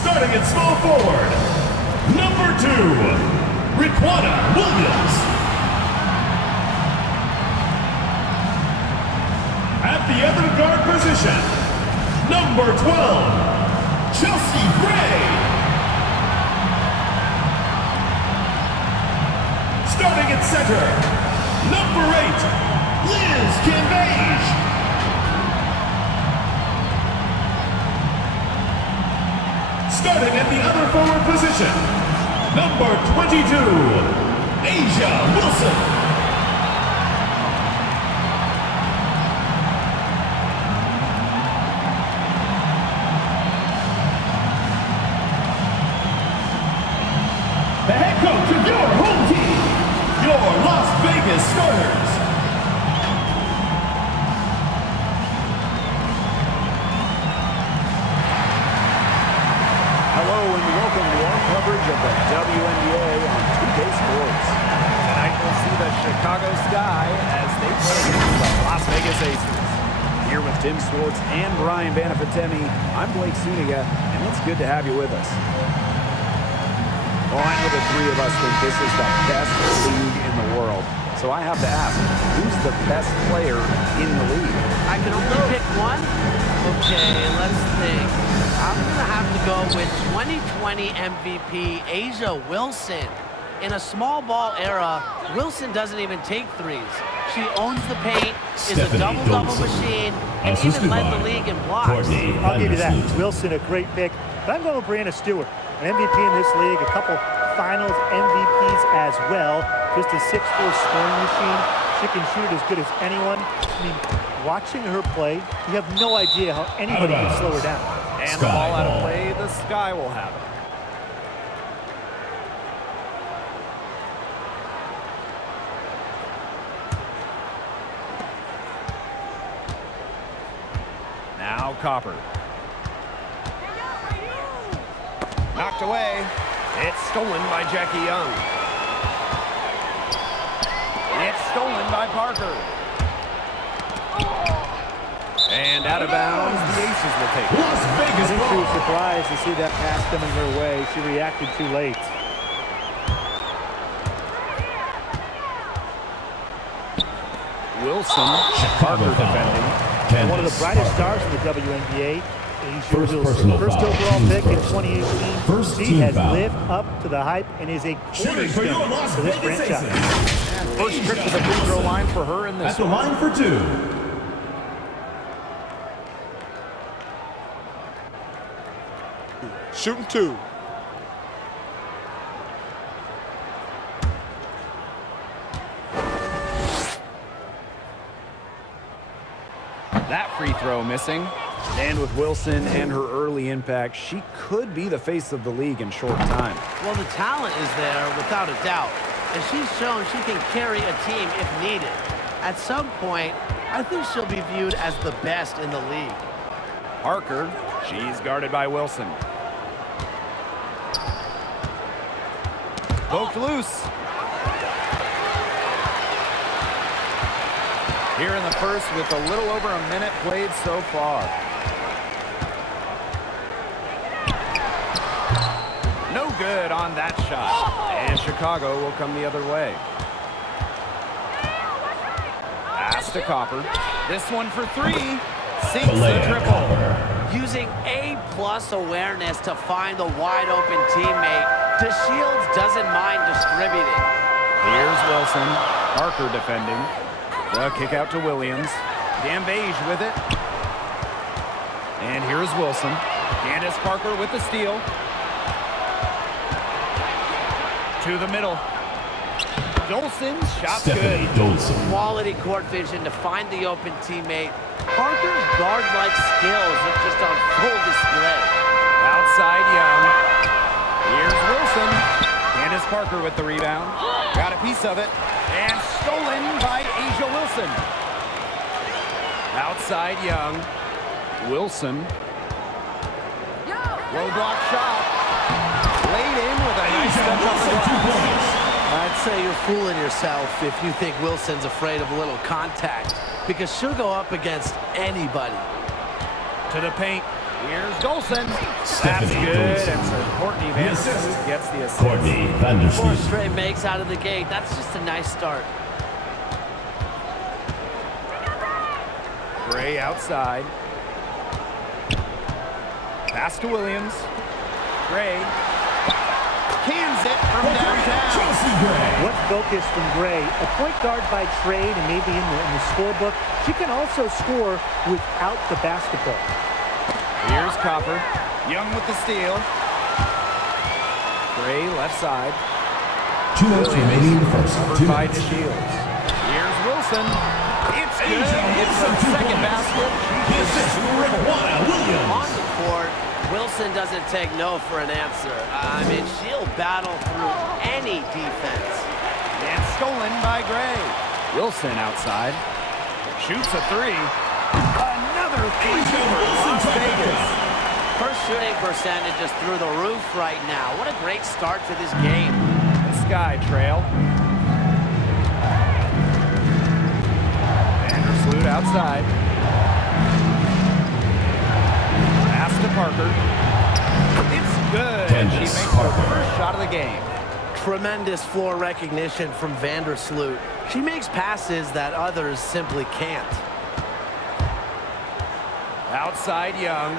Starting at small forward, number 2, Raquana Williams. At the other guard position, number 12, Chelsea Gray. Starting at center, number 8, Liz Cambage. Starting at the other forward position, number 22, A'ja Wilson. The head coach of your home team, your Las Vegas Starters. Coverage of the WNBA on 2K Sports. Tonight we'll see the Chicago Sky as they play against the Las Vegas Aces. Here with Tim Swartz and Brian Banafitemi, I'm Blake Zuniga, and it's good to have you with us. Well, I know the three of us think this is the best league in the world. So I have to ask, who's the best player in the league? I can only pick one? Okay, let's think. I'm going to have to go with 2020 MVP A'ja Wilson. In a small ball era, Wilson doesn't even take threes. She owns the paint, is a double-double machine, and even led the league in blocks. I'll give you that. Wilson, a great pick. But I'm going with Brianna Stewart, an MVP in this league, a couple finals MVPs as well. Just a 6'4" scoring machine. She can shoot as good as anyone. I mean, watching her play, you have no idea how anybody can slow her down. And the ball out of play, the Sky will have it. Now Copper. Knocked away. It's stolen by Jackie Young. It's stolen by Parker. And out of bounds, the Aces will take it. Las Vegas. I think she was surprised to see that pass coming her way. She reacted too late. Wilson, Parker defending. One of the brightest stars in the WNBA. First personal First foul. overall pick in 2018. First she team has foul. lived up to the hype and is a cornerstone for this franchise. First trip to the free throw line for her in this At the line for 2. Shooting 2. That free throw missing. And with Wilson and her early impact, she could be the face of the league in short time. Well, the talent is there without a doubt, and she's shown she can carry a team if needed. At some point, I think she'll be viewed as the best in the league. Parker, she's guarded by Wilson. Poked loose. Here in the first with a little over a minute played so far. No good on that shot. And Chicago will come the other way. Pass to Copper. This one for 3. Sinks the triple. Using A-plus awareness to find the wide-open teammate, DeShields doesn't mind distributing. Here's Wilson. Parker defending. The kick out to Williams. Cambage with it. And here's Wilson. Candace Parker with the steal. To the middle. Dolson, shot good. Quality court vision to find the open teammate. Parker's guard-like skills are just on full display. Outside Young. Here's Wilson. Candace Parker with the rebound. Got a piece of it. And stolen by A'ja Wilson. Outside Young. Wilson. Low block shot. Laid in with a nice touch off the glass. I'd say you're fooling yourself if you think Wilson's afraid of a little contact, because she'll go up against anybody. To the paint. Here's Dolson. That's Stephanie good. Dolson. And so Courtney The assist. Vandersloot gets the assist. Courtney 4 Vandersloot. straight makes out of the gate. That's just a nice start. Gray outside. Pass to Williams. Gray cans it from downtown. Chelsea Gray. What focus from Gray, a point guard by trade and maybe in the scorebook. She can also score without the basketball. Here's Copper. Young with the steal. Gray left side. 2 minutes remaining in the first. Covered 2 by minutes. Shields. Here's Wilson. It's good. Asia It's Wilson, her 2 second points. basket. The assist for Raquana On Williams. the court, Wilson doesn't take no for an answer. I mean, she'll battle through any defense. And stolen by Gray. Wilson outside. Shoots a three. Another three Asia for Wilson Las Vegas. Her shooting percentage is through the roof right now. What a great start to this game. Sky trail. Vandersloot outside. Pass to Parker. It's good. Candace She makes Parker. her first shot of the game. Tremendous floor recognition from Vandersloot. She makes passes that others simply can't. Outside Young.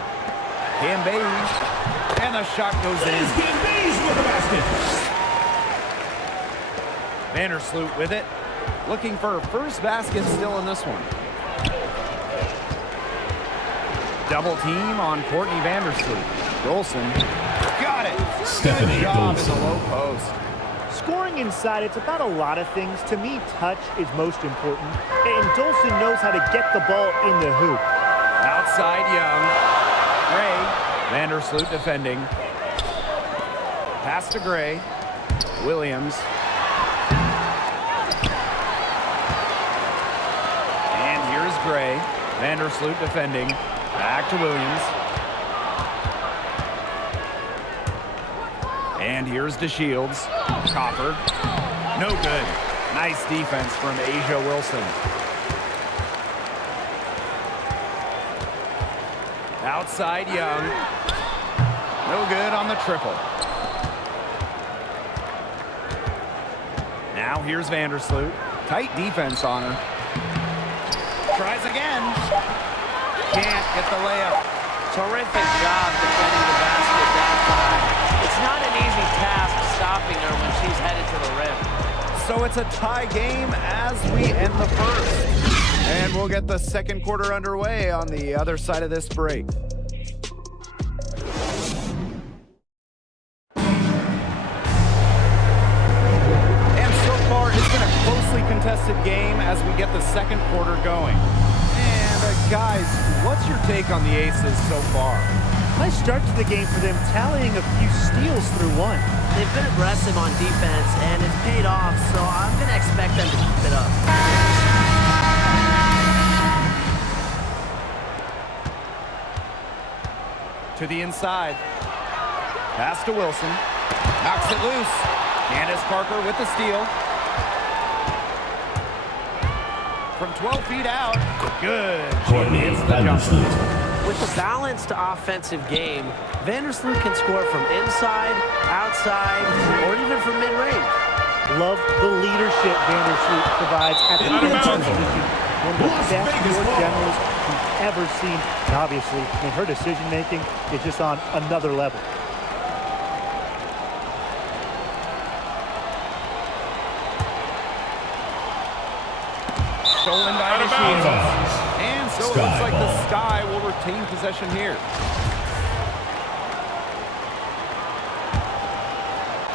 Cambage. And the shot goes in. Liz Cambage with the basket. Vandersloot with it. Looking for her first basket still in this one. Double team on Courtney Vandersloot. Dolson got it. Stephanie Good job in Dolson. the low post. Scoring inside, it's about a lot of things. To me, touch is most important. And Dolson knows how to get the ball in the hoop. Outside Young. Gray. Vandersloot defending. Pass to Gray. Williams. And here's Gray. Vandersloot defending. Back to Williams. And here's DeShields. Copper. No good. Nice defense from Asia Wilson. Outside Young. No good on the triple. Now here's Vandersloot. Tight defense on her. Tries again. Can't get the layup. Terrific job defending the basket that time. It's not an easy task stopping her when she's headed to the rim. So it's a tie game as we end the first. And we'll get the second quarter underway on the other side of this break. And so far, it's been a closely contested game as we get the second quarter going. And guys, what's your take on the Aces so far? Nice start to the game for them, tallying a few steals through one. They've been aggressive on defense, and it's paid off, so I'm going to expect them to keep it up. To the inside. Pass to Wilson. Knocks it loose. Candace Parker with the steal. From 12 feet out. Good. Courtney She hits the jumper. Vandersloot. With a balanced offensive game, Vandersloot can score from inside, outside, or even from mid-range. Love the leadership Vandersloot provides at the Out of bench bounds. position. One of the Las best Vegas floor ball. generals we've ever seen. And obviously, I mean, her decision-making is just on another level. Stolen by Out of DeShields. bounds. And so it Sky looks like the ball. Sky will retain possession here.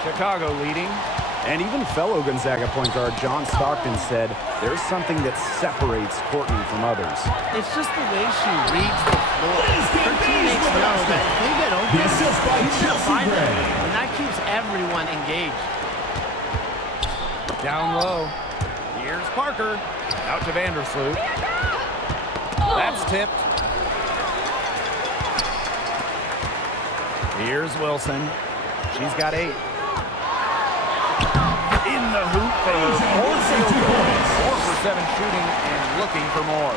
Chicago leading. And even fellow Gonzaga point guard John Stockton said there's something that separates Courtney from others. It's just the way she reads the floor. Her teammates know that if they get open, The assist by she's going to Chelsea find them, Gray. and that keeps everyone engaged. Down low. Here's Parker. Out to Vandersloot. That's tipped. Here's Wilson. She's got 8. In the hoop for her fourth field goal. 4 for 7 shooting and looking for more.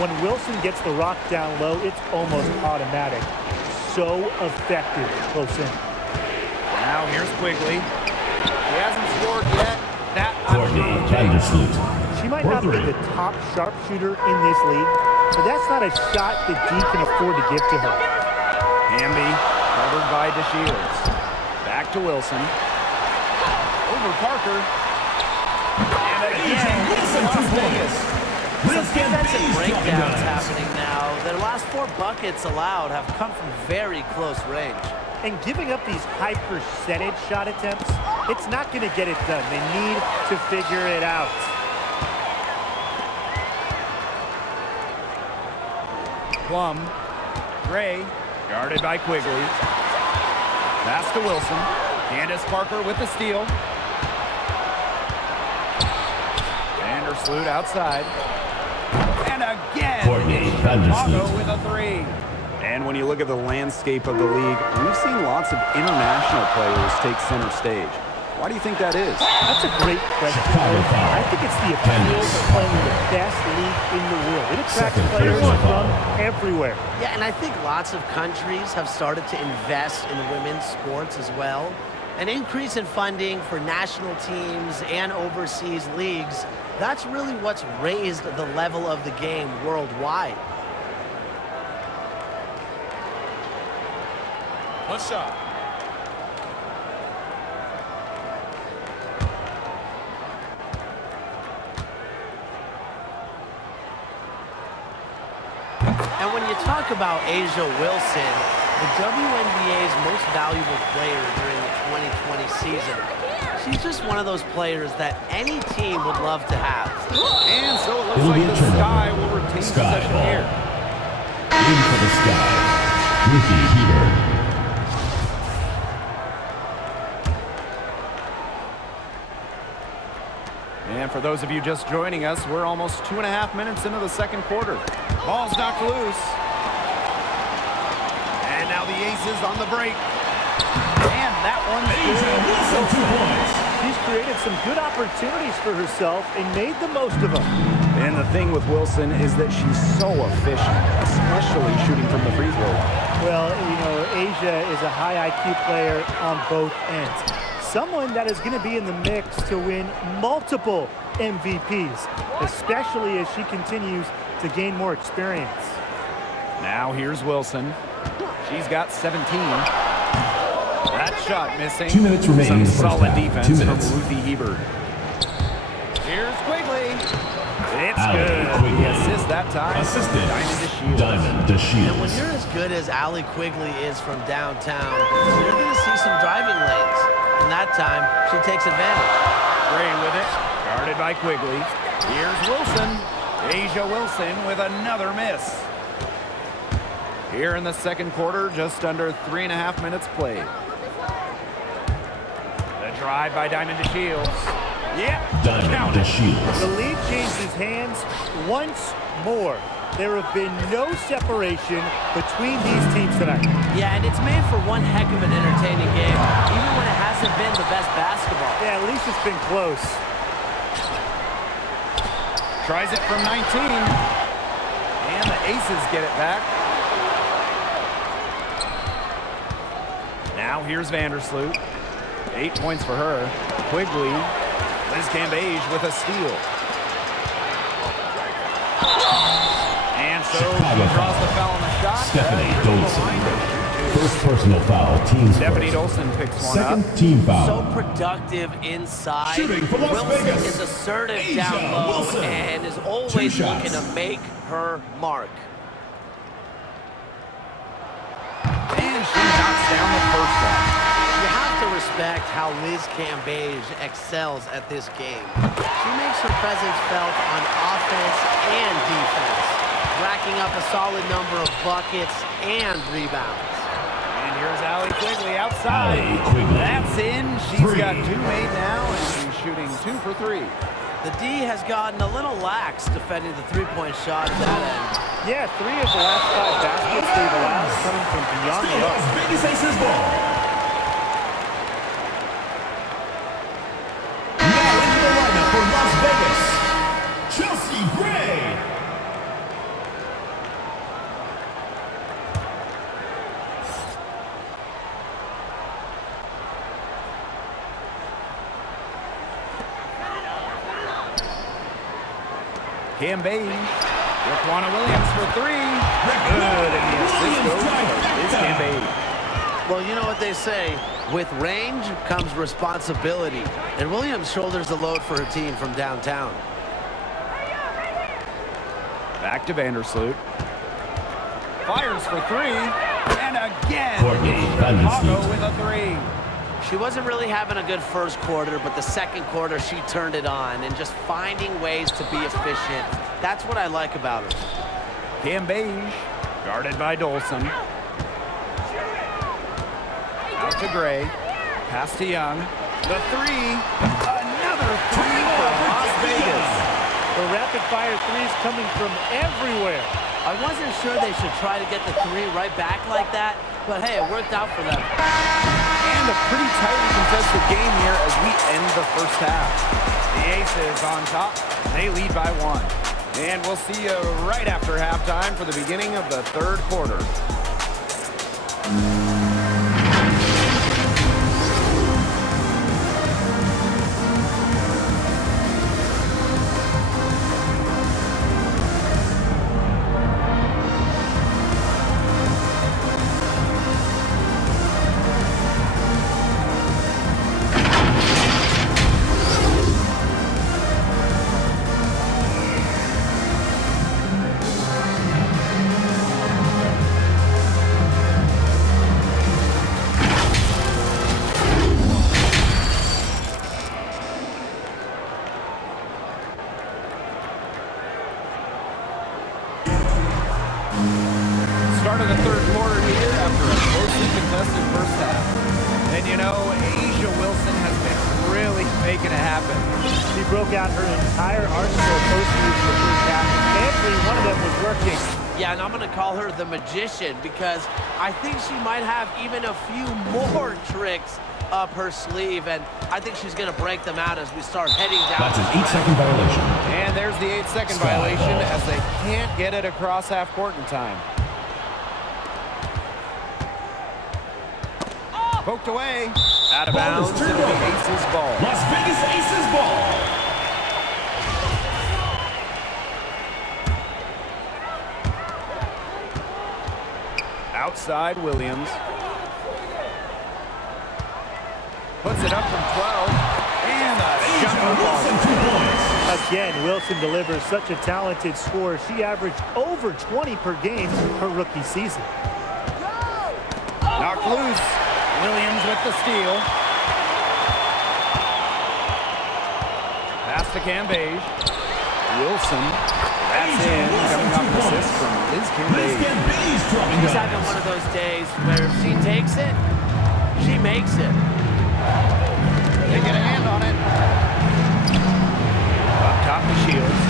When Wilson gets the rock down low, it's almost automatic. So effective close in. Now here's Quigley. He hasn't scored yet. That She might not be the top sharpshooter in this league, but that's not a shot that D can afford to give to her. Hamby covered by DeShields. Back to Wilson. Over Parker. And again, Las Vegas. Some defensive breakdowns happening now. Their last 4 buckets allowed have come from very close range. And giving up these high percentage shot attempts, it's not going to get it done. They need to figure it out. Plum. Gray. Guarded by Quigley. Pass to Wilson. Candace Parker with the steal. Vandersloot outside. And again, Chicago with a 3. And when you look at the landscape of the league, we've seen lots of international players take center stage. Why do you think that is? That's a great question. I think it's the appeal of playing in the best league in the world. It attracts players from everywhere. Yeah, and I think lots of countries have started to invest in women's sports as well. An increase in funding for national teams and overseas leagues, that's really what's raised the level of the game worldwide. One shot. And when you talk about A'ja Wilson, the WNBA's most valuable player during the 2020 season, she's just one of those players that any team would love to have. And so it looks like the Sky will retain possession here. In for the Sky, Ruthie Hebert. And for those of you just joining us, we're almost 2.5 minutes into the second quarter. Ball's knocked loose. And now the Aces on the break. And that one's good. She's created some good opportunities for herself and made the most of them. And the thing with Wilson is that she's so efficient, especially shooting from the free throw line. Well, you know, A'ja is a high IQ player on both ends. Someone that is going to be in the mix to win multiple MVPs, especially as she continues to gain more experience. Now here's Wilson. She's got 17. That shot missing. 2 minutes remaining. Some solid defense 2 minutes. from Ruthie Hebert. Here's Quigley. It's Allie good. Quigley. The assist that time. Assisted. Diamond DeShields. And when you're as good as Allie Quigley is from downtown, you're going to see some driving lanes. And that time, she takes advantage. Gray with it. Guarded by Quigley. Here's Wilson. A'ja Wilson with another miss. Here in the second quarter, just under 3.5 minutes played. The drive by Diamond DeShields. Yep. Diamond DeShields. The lead changes hands once more. There have been no separation between these teams tonight. Yeah, and it's made for one heck of an entertaining game, even when it hasn't been the best basketball. Yeah, at least it's been close. Tries it from 19. And the Aces get it back. Now here's Vandersloot. 8 points for her. Quigley. Liz Cambage with a steal. And so Chicago she draws the foul on the shot. Stephanie Dolson. First personal foul, team's Stephanie first. Dolson picks one Second up. team foul. So productive inside. Shooting for Las Wilson Vegas. is assertive A'ja down low Wilson. and is 2 always shots. looking to make her mark. And she knocks down the first one. You have to respect how Liz Cambage excels at this game. She makes her presence felt on offense and defense, racking up a solid number of buckets and rebounds. And here's Allie Quigley outside. Allie Quigley. That's in. She's 3. got 2 made now, and she's shooting 2 for 3. The D has gotten a little lax defending the three-point shot at that end. Yeah, 3 of the last 5 baskets they've allowed coming from beyond the arc. Las Vegas Aces ball. Now into the lineup for Las Vegas, Chelsea Gray. Cambage. Raquana Williams for three. Good, and the assist goes for Liz Cambage. Well, you know what they say. With range comes responsibility. And Williams shoulders the load for her team from downtown. Back to Vandersloot. Fires for three. And again, Chicago with a three. She wasn't really having a good first quarter, but the second quarter she turned it on and just finding ways to be efficient. That's what I like about her. Cambage, guarded by Dolson. Out to Gray. Pass to Young. The three. Another three for Las Vegas. The rapid-fire threes coming from everywhere. I wasn't sure they should try to get the three right back like that, but hey, it worked out for them. And a pretty tightly contested game here as we end the first half. The Aces on top. They lead by one. And we'll see you right after halftime for the beginning of the third quarter. Start of the third quarter here after a closely contested first half. And you know, A'ja Wilson has been really making it happen. She broke out her entire arsenal of post moves in the first half. Every one of them was working. Yeah, and I'm going to call her the magician because I think she might have even a few more tricks up her sleeve, and I think she's going to break them out as we start heading down. That's an 8-second violation. And there's the 8-second violation as they can't get it across half court in time. Poked away. Out of bounds. It'll be Aces ball. Las Vegas Aces ball. Outside Williams. Puts it up from 12. And a jump ball. Again, Wilson delivers such a talented scorer. She averaged over 20 per game her rookie season. Knocked loose. Williams with the steal. Pass to Cambage. Wilson. That's in. Coming off an assist from Liz Cambage. She's having one of those days where if she takes it, she makes it. They get a hand on it. Up top to Shields.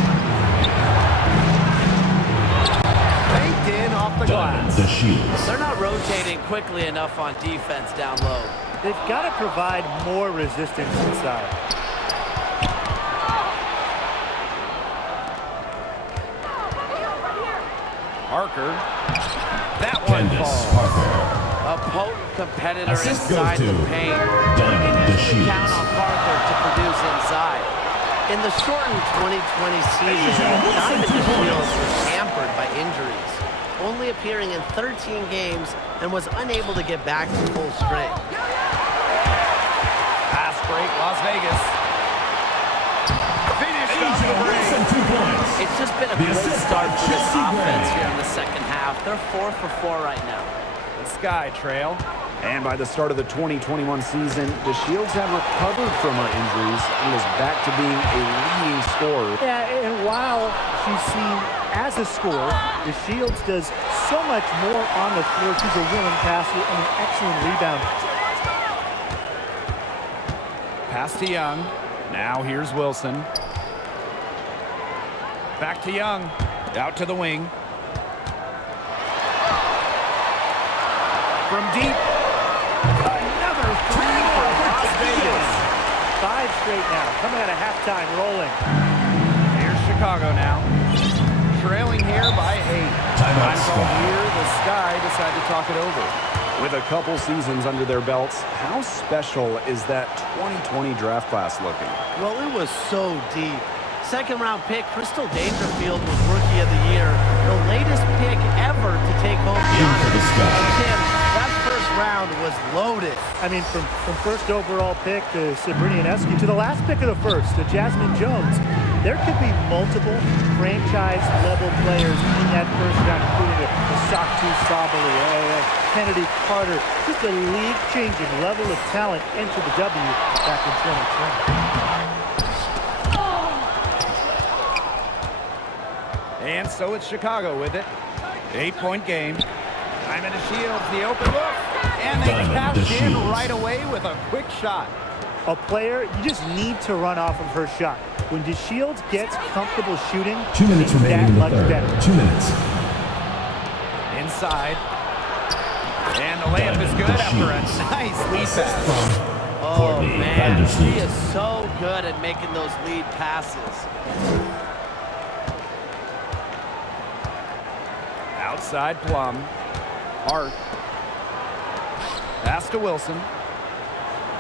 Baked in off the glass. The Shields. They're not rotating quickly enough on defense down low. They've got to provide more resistance inside. Parker. That one falls. A potent competitor Assist inside goes to the paint. Diamond And the you can Shields. count on Parker to produce inside. In the shortened 2020 season, Diamond the Shields was hampered by injuries, only appearing in 13 games and was unable to get back to full strength. Pass break, Las Vegas. Finished off the break. It's just been a great start for this offense here in the second half. They're 4 for 4 right now. The Sky Trail. And by the start of the 2021 season, the Shields have recovered from her injuries and is back to being a leading scorer. Yeah, and while she's seen as a scorer, the Shields does so much more on the floor. She's a willing passer and an excellent rebounder. Pass to Young. Now here's Wilson. Back to Young. Out to the wing. From deep. Another three for Las Vegas. 5 straight now. Coming out of halftime, rolling. Here's Chicago now. Trailing here by 8. Timeout, Time called here. The Sky decide to talk it over. With a couple seasons under their belts, how special is that 2020 draft class looking? Well, it was so deep. second-round pick, Crystal Dangerfield was Rookie of the Year, the latest pick ever to take home the honor. Tim, that first round was loaded. I mean, from first overall pick to Sabrina Ionescu to the last pick of the first, to Jasmine Jones, there could be multiple franchise-level players in that first round, including the Saktu Sabali, Kennedy Carter. Just a league-changing level of talent entered the W back in 2020. And so it's Chicago with it. 8-point game. Diamond Shields, the open look. And they cash in right away with a quick shot. A player, you just need to run off of her shot. When DeShields gets comfortable shooting, 2 minutes remaining in the third. better. 2 minutes. Inside. And the layup is good after a nice lead pass. Oh, man, she is so good at making those lead passes. Outside Plum. Hart. Pass to Wilson.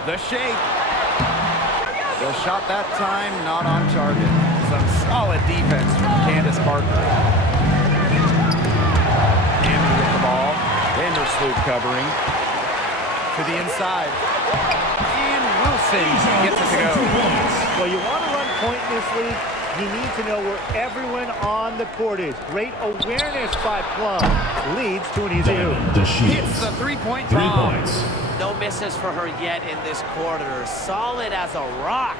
The shake. The shot that time not on target. Some solid defense from Candace Parker. Hammer with the ball. Vandersloot covering. To the inside. And Wilson gets it to go. Well, you want to run point in this league, you need to know where everyone on the court is. Great awareness by Plum. Leads to an easy hoop. Hits the three-point bomb. No misses for her yet in this quarter. Solid as a rock.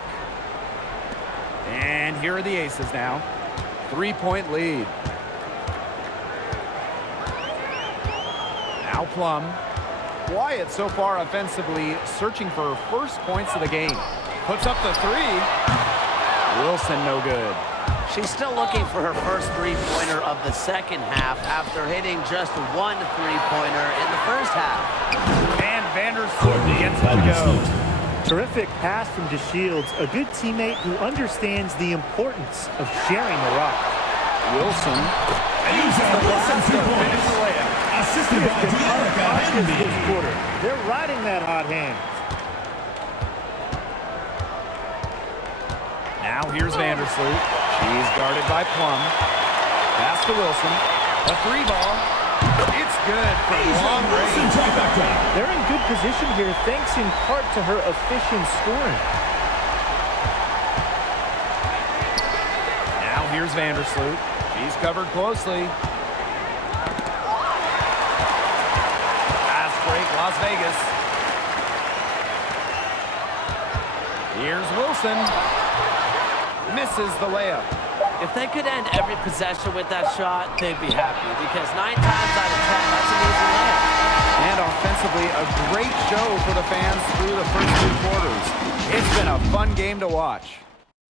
And here are the Aces now. 3-point lead. Now Plum. Quiet so far offensively, searching for her first points of the game. Puts up the three. Wilson no good. She's still looking for her first three-pointer of the second half after hitting just one three-pointer in the first half. And Vandersloot gets it to go. Terrific pass from DeShields, a good teammate who understands the importance of sharing the rock. Wilson uses the last to finish the layup. Assisted by De'Erica This quarter, they're riding that hot hand. Now here's Vandersloot. She's guarded by Plum. Pass to Wilson. A three ball. It's good for long range. They're in good position here, thanks in part to her efficient scoring. Now here's Vandersloot. She's covered closely. Fast break, Las Vegas. Here's Wilson. Misses the layup. If they could end every possession with that shot, they'd be happy because 9 times out of 10, that's an easy layup. And offensively, a great show for the fans through the first 2 quarters. It's been a fun game to watch.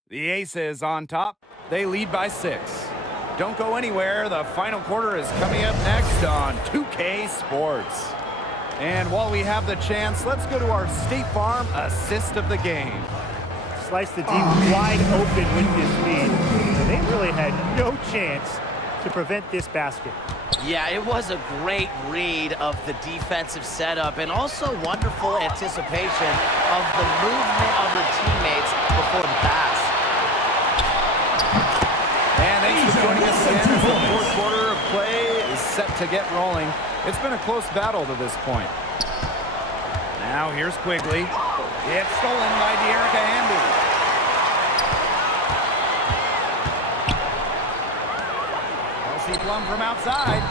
The Aces on top. They lead by 6. Don't go anywhere. The final quarter is coming up next on 2K Sports. And while we have the chance, let's go to our State Farm assist of the game. Sliced the deep wide open with his feet. And they really had no chance to prevent this basket. Yeah, it was a great read of the defensive setup and also wonderful anticipation of the movement of her teammates before the pass. And thanks for joining us again as the fourth quarter of play is set to get rolling. It's been a close battle to this point. Now here's Quigley. It's stolen by De'Erica Hamby. Kelsey Plum from outside.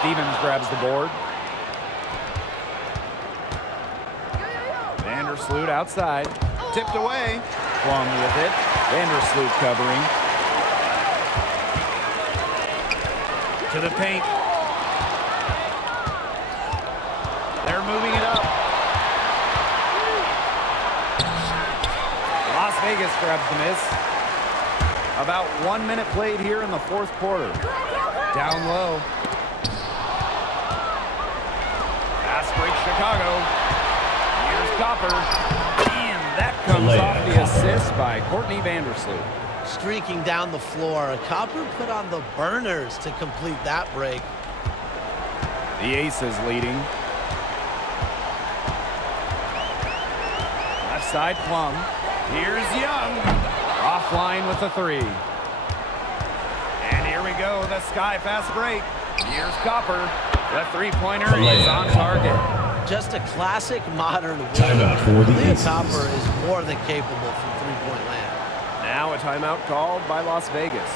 Stevens grabs the board. Vandersloot outside. Tipped away. Plum with it. Vandersloot covering. To the paint. They're moving it up. Las Vegas grabs the miss. About 1 minute played here in the fourth quarter. Down low. Pass break Chicago. Here's Copper. And that comes off the assist by Courtney Vandersloot. Streaking down the floor. Copper put on the burners to complete that break. The Aces leading. Left side Plum. Here's Young. Offline with the three. Here we go, the sky fast break. Here's Copper. The three-pointer is on target. Just a classic modern win. Timeout for the Leah Aces. Copper is more than capable from three-point land. Now a timeout called by Las Vegas.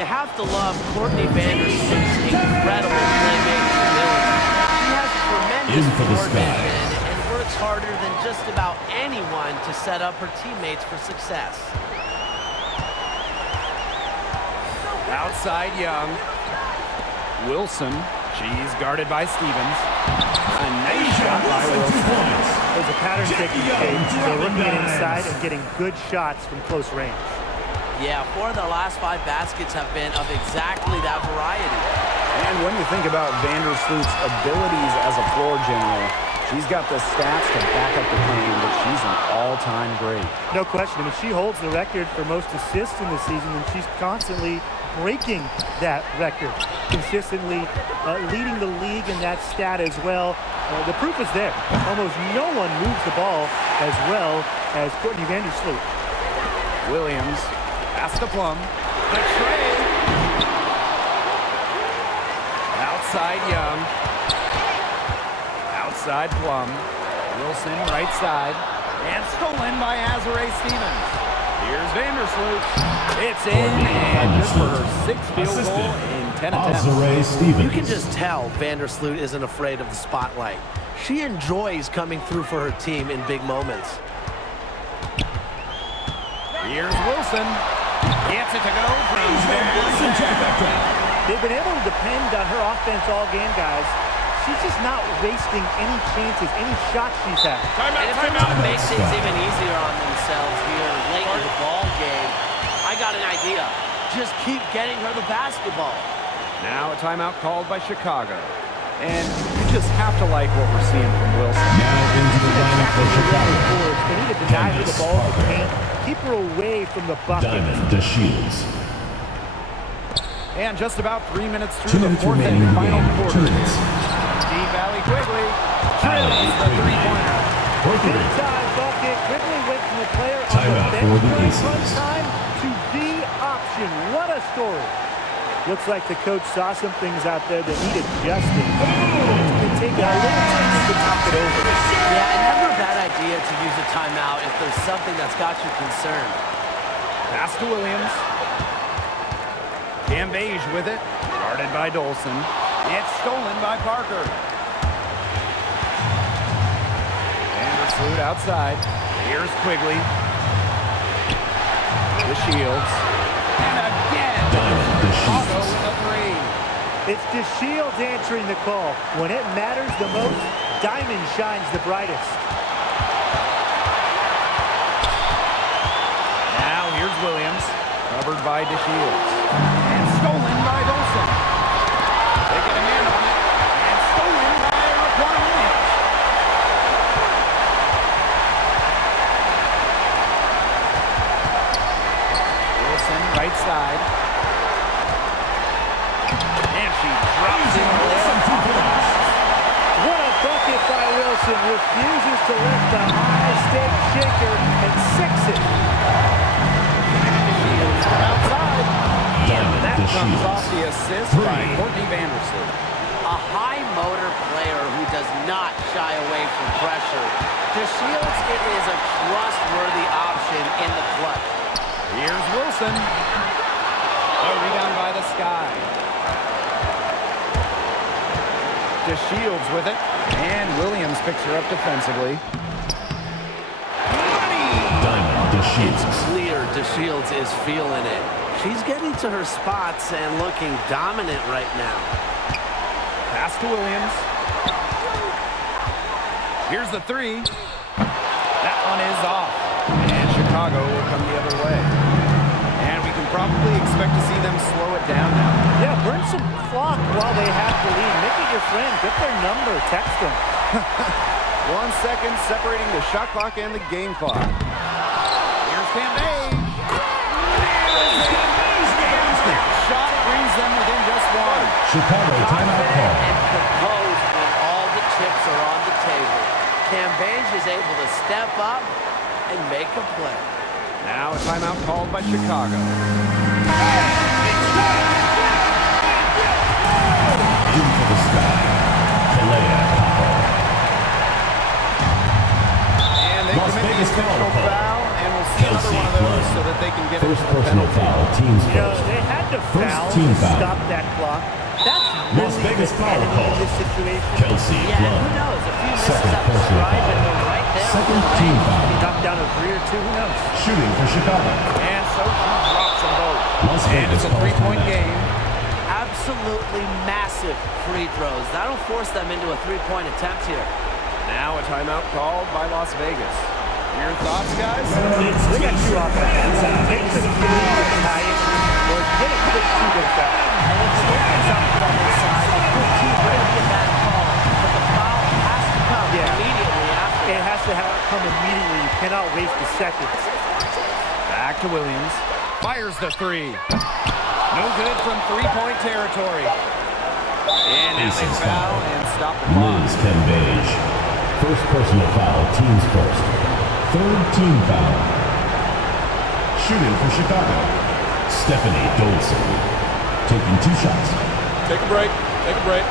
You have to love Courtney Vandersloot's incredible playmaking ability. She has tremendous In for the floor sky. vision and works harder than just about anyone to set up her teammates for success. Outside Young. Wilson. She's guarded by Stevens. A nice shot by Wilson. There's a pattern taking shape. They're looking at inside and getting good shots from close range. Yeah, 4 of their last 5 baskets have been of exactly that variety. And when you think about Vandersloot's abilities as a floor general, she's got the stats to back up the claim that she's an all-time great. No question. I mean, she holds the record for most assists in the season, and she's constantly breaking that record, consistently leading the league in that stat as well. The proof is there. Almost no one moves the ball as well as Courtney Vandersloot. Williams, pass to Plum. The trade. Outside Young. Outside Plum. Wilson right side. And stolen by Azare Stevens. Here's Vandersloot. It's in, and good for her 6th field goal in 10 attempts. Azare Stevens. You can just tell Vandersloot isn't afraid of the spotlight. She enjoys coming through for her team in big moments. Here's Wilson. Gets it to go from They've been able to depend on her offense all game, guys. She's just not wasting any chances, any shots she's had. And if they're going to make things even easier on themselves here late in the ball game, I got an idea. Just keep getting her the basketball. Now a timeout called by Chicago. And you just have to like what we're seeing from Wilson. Now into the lineup for Chicago. They need to deny her the ball if they can. Keep her away from the bucket. Diamond DeShields. And just about 3 minutes 2 through the minutes 4th remaining and in the final game. 2 quarter. minutes. Deep Valley Quigley. Valley Drills the Quigley. three-pointer. Quigley. Big time bucket. Quickly went from the player on Timeout the for bench the during Aces. crunch time to the option. What a story. Looks like the coach saw some things out there that needed adjusting. It's going to take a little time to talk it over. Yeah, never a bad idea to use a timeout if there's something that's got you concerned. Pass to Williams. Cambage with it. Guarded by Dolson. It's stolen by Parker. Vandersloot outside. Here's Quigley. The Shields. And again, Chicago with a three. It's DeShields answering the call. When it matters the most, Diamond shines the brightest. Now here's Williams. Covered by DeShields. And stolen by Dolson. They get a man on it. And stolen by Raquan Williams. Wilson, right side. And she drops it. What a bucket by Wilson. Refuses to let the high-stake shaker and six it. Outside. Diamond That comes DeShields. off the assist by Courtney Vandersloot. A high-motor player who does not shy away from pressure. DeShields is a trustworthy option in the clutch. Here's Wilson. A rebound by the Sky. DeShields with it. And Williams picks her up defensively. Diamond It's DeShields. clear DeShields is feeling it. She's getting to her spots and looking dominant right now. Pass to Williams. Here's the three. That one is off. And Chicago will come the other way. And we can probably expect to see them slow it down now. Yeah, burn some clock while they have the lead. Make it your friend. Get their number. Text them. 1 second separating the shot clock and the game clock. Here's Cambage. Shot brings them within just one. Chicago timeout call. And composed when all the chips are on the table. Cambage is able to step up and make a play. Now a timeout called by Chicago. In for the sky, Kalea Copper. And they Las commit the Vegas intentional foul. foul, and we'll see another Kelsey one of those Plum. so that they can get First into the personal penalty. foul, teams You know, first. they had to First foul team to foul. stop that clock. That's Las really Vegas the foul enemy call. in this situation. Kelsey Yeah, Plum. who knows? A few misses Second up the personal stripe, foul. and they're right there. Second with the team range. foul. He knocked down a 3 or 2, who knows? Shooting for Chicago. And so she drops them both. Las And Vegas it's a calls three-point timeout. game. Absolutely massive free throws. That'll force them into a three-point attempt here. Now a timeout called by Las Vegas. Your thoughts, guys? They got 2 offenses. Take the 3 to tie it, or get a quick 2 to foul. And if it opens up on this side, the quick two wouldn't be a bad call. But the foul has to come immediately after. It has to come immediately. You cannot waste a second. Back to Williams. Fires the three. No good from three-point territory. And now they Aces foul foul. and stop the clock. Liz Cambage. First personal foul, teams first. Third team foul. Shooting for Chicago, Stephanie Dolson. Taking 2 shots. Take a break. Take a break.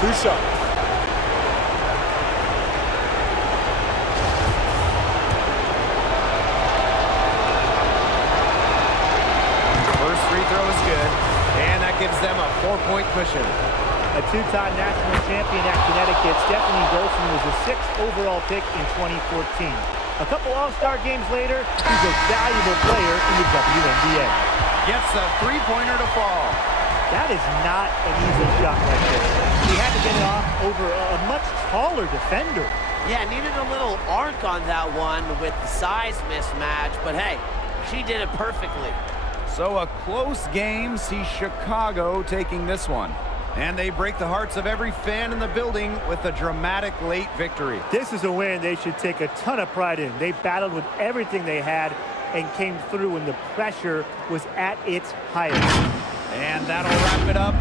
2 shots. First free throw is good. And that gives them a 4-point cushion. A 2-time national champion at Connecticut, Stephanie Dolson was a 6th overall pick in 2014. A couple All-Star games later, she's a valuable player in the WNBA. Gets a three-pointer to fall. That is not an easy shot right there. She had to get it off over a much taller defender. Yeah, needed a little arc on that one with the size mismatch. But hey, she did it perfectly. So a close game sees Chicago taking this one. And they break the hearts of every fan in the building with a dramatic late victory. This is a win they should take a ton of pride in. They battled with everything they had and came through when the pressure was at its highest. And that'll wrap it up